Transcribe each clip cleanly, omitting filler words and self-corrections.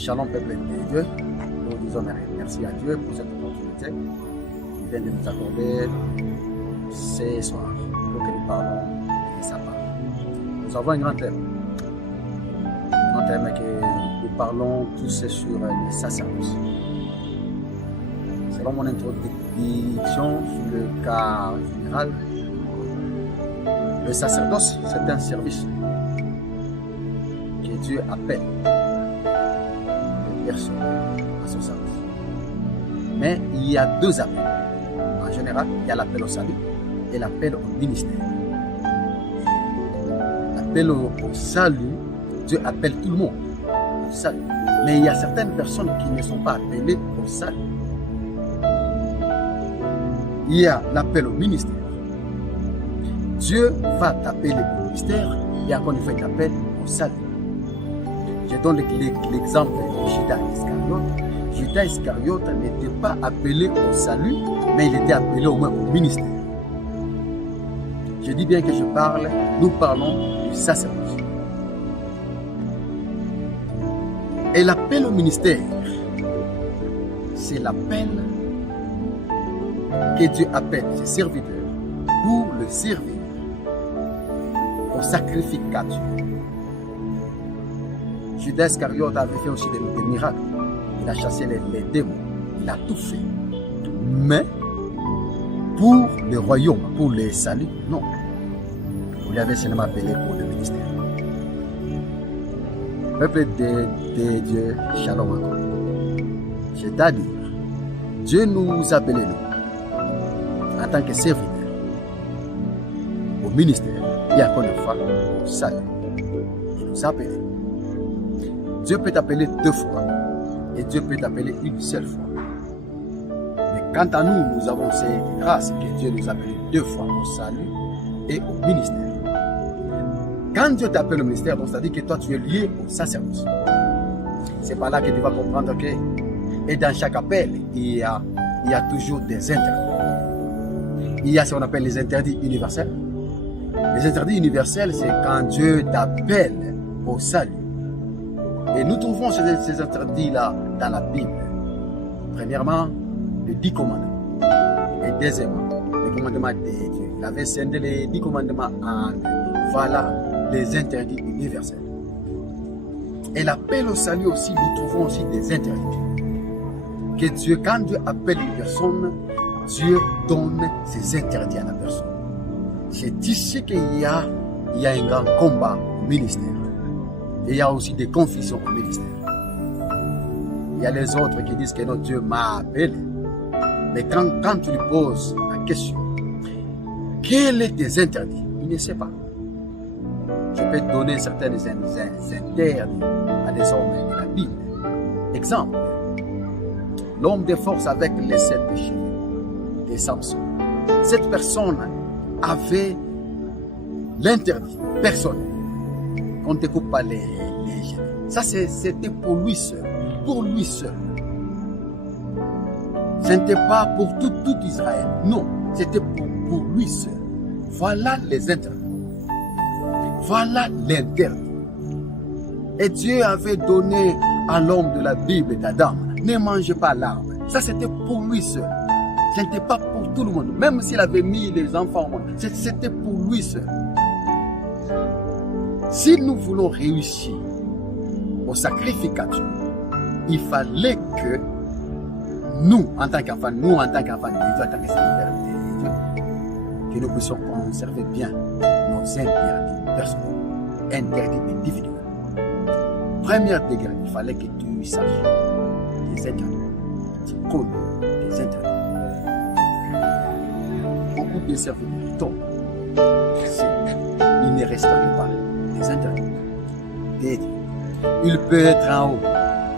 Shalom peuple de Dieu, nous disons merci à Dieu pour cette opportunité qu'il vient de nous accorder ce soir pour que nous parlons de sa part. Nous avons un grand thème que nous parlons tous sur le sacerdoce. Selon mon introduction sur le cas général, le sacerdoce c'est un service que Dieu appelle personne à son service. Mais il y a deux appels. En général, il y a l'appel au salut et l'appel au ministère. L'appel au salut, Dieu appelle tout le monde au salut. Mais il y a certaines personnes qui ne sont pas appelées au salut. Il y a l'appel au ministère. Dieu va t'appeler au ministère et encore une fois, il t'appelle au salut. Je donne l'exemple de Judas Iscariote. Judas Iscariote n'était pas appelé au salut, mais il était appelé au moins au ministère. Je dis bien que nous parlons du sacerdoce. Et l'appel au ministère, c'est l'appel que Dieu appelle ses serviteurs pour le servir au sacrificature. Judas Iscariote avait fait aussi des miracles. Il a chassé les démons. Il a tout fait. Mais pour le royaume, pour le salut, non. Vous l'avez seulement appelé pour le ministère. Peuple de Dieu, shalom encore. C'est-à-dire, Dieu nous a appelés nous, en tant que serviteurs, au ministère, et encore une fois, au salut. Il nous a appelés. Dieu peut t'appeler deux fois et Dieu peut t'appeler une seule fois. Mais quant à nous, nous avons ces grâces que Dieu nous a appelés deux fois au salut et au ministère. Quand Dieu t'appelle au ministère, c'est-à-dire que toi tu es lié au sacerdoce. C'est par là que tu vas comprendre que et dans chaque appel, il y a toujours des interdits. Il y a ce qu'on appelle les interdits universels. Les interdits universels, c'est quand Dieu t'appelle au salut. Et nous trouvons ces interdits-là dans la Bible. Premièrement, les 10 commandements. Et deuxièmement, les commandements de Dieu. Il avait scindé les 10 commandements en deux. Voilà les interdits universels. Et l'appel au salut aussi, nous trouvons aussi des interdits. Que Dieu, quand Dieu appelle une personne, Dieu donne ses interdits à la personne. C'est ici qu'il y a un grand combat au ministère. Et il y a aussi des confusions au ministère. Il y a les autres qui disent que notre Dieu m'a appelé. Mais quand tu lui poses la question, quels sont tes interdits? Il ne sait pas. Je peux te donner certains interdits à des hommes de la Bible. Exemple, l'homme de force avec les 7 péchés de Samson. Cette personne avait l'interdit personnel. On ne te coupe pas les genoux. Ça, c'était pour lui seul. Pour lui seul. Ce n'était pas pour tout Israël. Non, c'était pour lui seul. Voilà les interdits. Voilà l'interdit. Et Dieu avait donné à l'homme de la Bible d'Adam, ne mangez pas l'arbre. Ça, c'était pour lui seul. Ce n'était pas pour tout le monde. Même s'il avait mis les enfants au monde, c'était pour lui seul. Si nous voulons réussir au sacrificature, il fallait que nous, en tant qu'enfants de Dieu, en tant que serviteurs de Dieu, que nous puissions conserver bien nos interdits personnels, interdits individuels. Premier degré, il fallait que tu saches les interdits, tu connais les interdits. Beaucoup de serviteurs tombent, ils ne respectent pas les interdits. Il peut être en haut,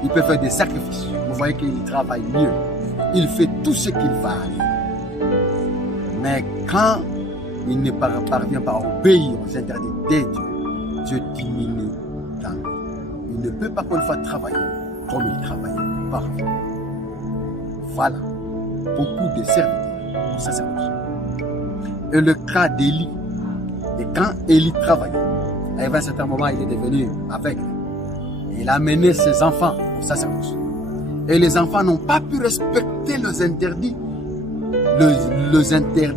il peut faire des sacrifices. Vous voyez qu'il travaille mieux, il fait tout ce qu'il va aller. Mais quand il ne parvient pas à obéir aux interdits de Dieu, Dieu diminue dans lui. Il ne peut pas une fois travailler comme il travaillait parfois. Voilà beaucoup de serviteurs au sacerdoce. Et le cas d'Élie, et quand Élie travaillait, à un certain moment il est devenu aveugle. Il a amené ses enfants au sacerdoce. Et les enfants n'ont pas pu respecter les interdits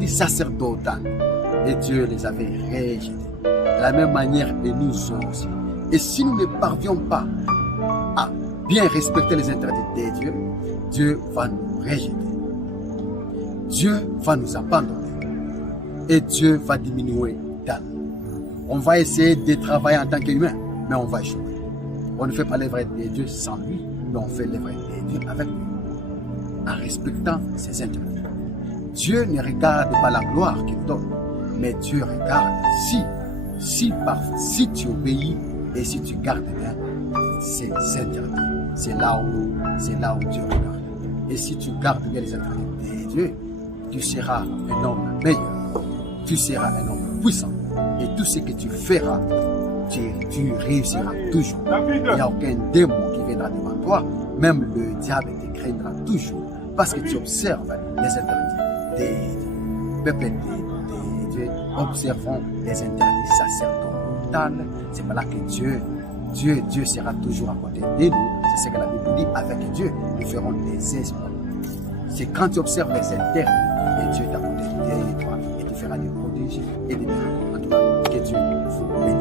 sacerdotaux. Et Dieu les avait rejetés. De la même manière que nous aussi. Et si nous ne parvions pas à bien respecter les interdits de Dieu, Dieu va nous rejeter. Dieu va nous abandonner. Et Dieu va diminuer dans nous. On va essayer de travailler en tant qu'humain, mais on va échouer. On ne fait pas l'œuvre de Dieu sans lui, mais on fait l'œuvre de Dieu avec lui, en respectant ses interdits. Dieu ne regarde pas la gloire qu'il donne, mais Dieu regarde si tu obéis et si tu gardes bien ses interdits. C'est là où Dieu regarde. Et si tu gardes bien les interdits de Dieu, tu seras un homme meilleur, tu seras un homme puissant. Et tout ce que tu feras, tu réussiras toujours. Il n'y a aucun démon qui viendra devant toi, même le diable te craindra toujours, parce que tu observes les interdits de Dieu. Peuple de Dieu, observons les interdits sacerdotaux. C'est par là que Dieu sera toujours à côté de nous. C'est ce que la Bible dit, avec Dieu, nous ferons des exploits. C'est quand tu observes les interdits, et Dieu est à côté de toi, et tu feras des prodiges et des miracles. En tout cas, que Dieu vous bénisse.